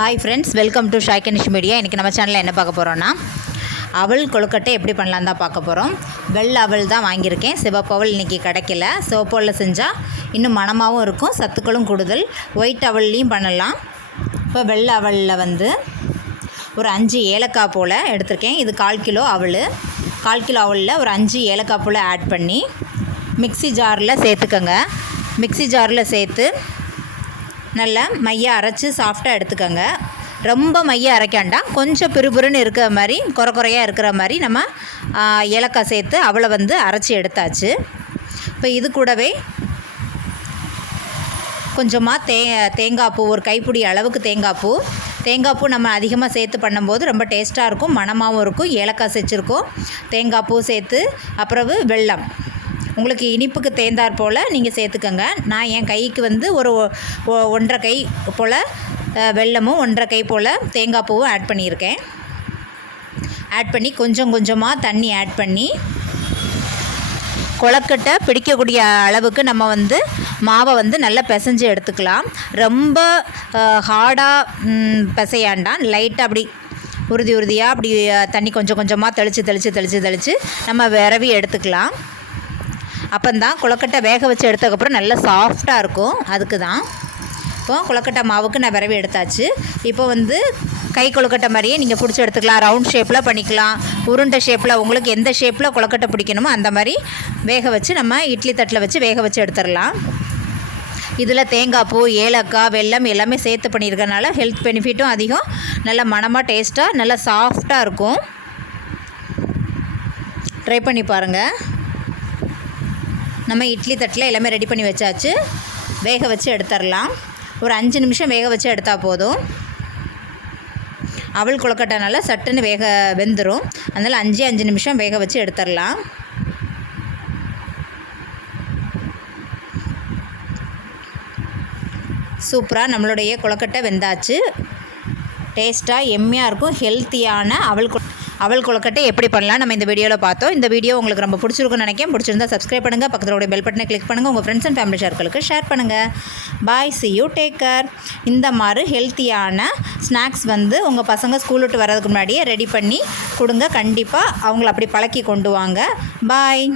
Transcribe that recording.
Hi friends welcome to ஷாய்கனிஷ் media இன்றைக்கி நம்ம சேனலில் என்ன பார்க்க போகிறோன்னா அவள் கொழுக்கட்டை எப்படி பண்ணலாம் தான் பார்க்க போகிறோம் வெள்ளை அவல் தான் வாங்கியிருக்கேன். சிவப்பு அவள் இன்றைக்கி கிடைக்கல. சிவப்பவளில் செஞ்சால் இன்னும் மனமாகவும் இருக்கும் சத்துக்களும் கூடுதல். ஒயிட் அவள்லையும் பண்ணலாம். இப்போ வெள்ளை அவலில் வந்து ஒரு அஞ்சு ஏலக்காய் போல் எடுத்திருக்கேன். இது கால் கிலோ அவல். கால் கிலோ அவலில் ஒரு அஞ்சு ஏலக்காய் போல் ஆட் பண்ணி மிக்ஸி ஜாரில் சேர்த்துக்கோங்க. மிக்ஸி ஜாரில் சேர்த்து நல்லா மைய அரைச்சி சாஃப்டாக எடுத்துக்கோங்க. ரொம்ப மைய அரைக்காண்டாம் கொஞ்சம் பிறுபிறுன்னு இருக்கிற மாதிரி குறை குறையாக இருக்கிற மாதிரி நம்ம ஏலக்காய் சேர்த்து அவளை வந்து அரைச்சி எடுத்தாச்சு. இப்போ இது கூடவே கொஞ்சமாக தே தேங்காய் பூ ஒரு கைப்பிடி அளவுக்கு தேங்காய் பூ. தேங்காய் பூ நம்ம அதிகமாக சேர்த்து பண்ணும்போது ரொம்ப டேஸ்ட்டாக இருக்கும் மணமாகவும் இருக்கும் ஏலக்காய் சேர்த்துருக்கோம் தேங்காய் பூ சேர்த்து அப்புறவு வெல்லம். உங்களுக்கு இனிப்புக்கு தேர்ந்தாற் போல் நீங்கள் சேர்த்துக்கோங்க. நான் என் கைக்கு வந்து ஒரு ஒ- ஒ- ஒன்றரை கை போல் வெள்ளமும் வெல்லமும் ஒன்றரை கை போல் தேங்காய் பூவும் ஆட் பண்ணியிருக்கேன். ஆட் பண்ணி கொஞ்சம் கொஞ்சமாக தண்ணி ஆட் பண்ணி கொழக்கட்டை பிடிக்கக்கூடிய அளவுக்கு நம்ம வந்து மாவை வந்து நல்லா பிசைஞ்சு எடுத்துக்கலாம். ரொம்ப ஹார்டாக பிசையாண்டான். லைட்டாக அப்படி உறுதி உறுதியாக அப்படி தண்ணி கொஞ்சம் கொஞ்சமாக தெளித்து தெளித்து தெளித்து தெளித்து நம்ம விரவி எடுத்துக்கலாம். அப்போந்தான் கொழக்கட்டை வேக வச்சு எடுத்ததுக்கப்புறம் நல்லா சாஃப்டாக இருக்கும். அதுக்கு தான் இப்போ கொழக்கட்டை மாவுக்கு நான் விரவி எடுத்தாச்சு. இப்போ வந்து கை கொழுக்கட்டை மாதிரியே நீங்கள் பிடிச்சி எடுத்துக்கலாம். ரவுண்ட் ஷேப்பில் பண்ணிக்கலாம். உருண்டை ஷேப்பில் உங்களுக்கு எந்த ஷேப்பில் கொழுக்கட்டை பிடிக்கணுமோ அந்த மாதிரி வேக வச்சு நம்ம இட்லி தட்டில் வச்சு வேக வச்சு எடுத்துடலாம். இதில் தேங்காய் பூ ஏலக்காய் வெல்லம் எல்லாமே சேர்த்து பண்ணியிருக்கனால ஹெல்த் பெனிஃபிட்டும் அதிகம். நல்ல மனமாக டேஸ்ட்டாக நல்லா சாஃப்டாக இருக்கும். ட்ரை பண்ணி பாருங்கள் நம்ம இட்லி தட்டில் எல்லாமே ரெடி பண்ணி வச்சாச்சு. வேக வச்சு எடுத்துடலாம். ஒரு அஞ்சு நிமிஷம் வேக வச்சு எடுத்தால் போதும். அவள் கொழுக்கட்டைனால சட்டுன்னு வேக வெந்துடும் அதனால் அஞ்சே அஞ்சு நிமிஷம் வேக வச்சு எடுத்துடலாம். சூப்பராக நம்மளுடைய கொழுக்கட்டை வெந்தாச்சு. டேஸ்ட்டாக எம்மியாக இருக்கும் ஹெல்த்தியான அவல் அவள் அவல் கொழுக்கட்டை எப்படி பண்ணலாம் நம்ம இந்த வீடியோவில் பார்த்தோம். இந்த வீடியோ உங்களுக்கு ரொம்ப பிடிச்சிருக்குன்னு நினைக்கிறேன். பிடிச்சிருந்தா சப்ஸ்கிரைப் பண்ணுங்கள் பக்கத்தில் உடைய பெல் பட்டனை கிளிக் பண்ணுங்கள் உங்கள் ஃப்ரெண்ட்ஸ் அண்ட் ஃபேமிலி சர்க்கிளுக்கு ஷேர் பண்ணுங்கள் bye see you take care இந்த மாதிரி ஹெல்த்தியான ஸ்நாக்ஸ் வந்து உங்கள் பசங்க ஸ்கூல் விட்டு வர்றதுக்கு முன்னாடியே ரெடி பண்ணி கொடுங்க. கண்டிப்பாக அவங்கள அப்படி பழக்கி கொண்டு வாங்க. பாய்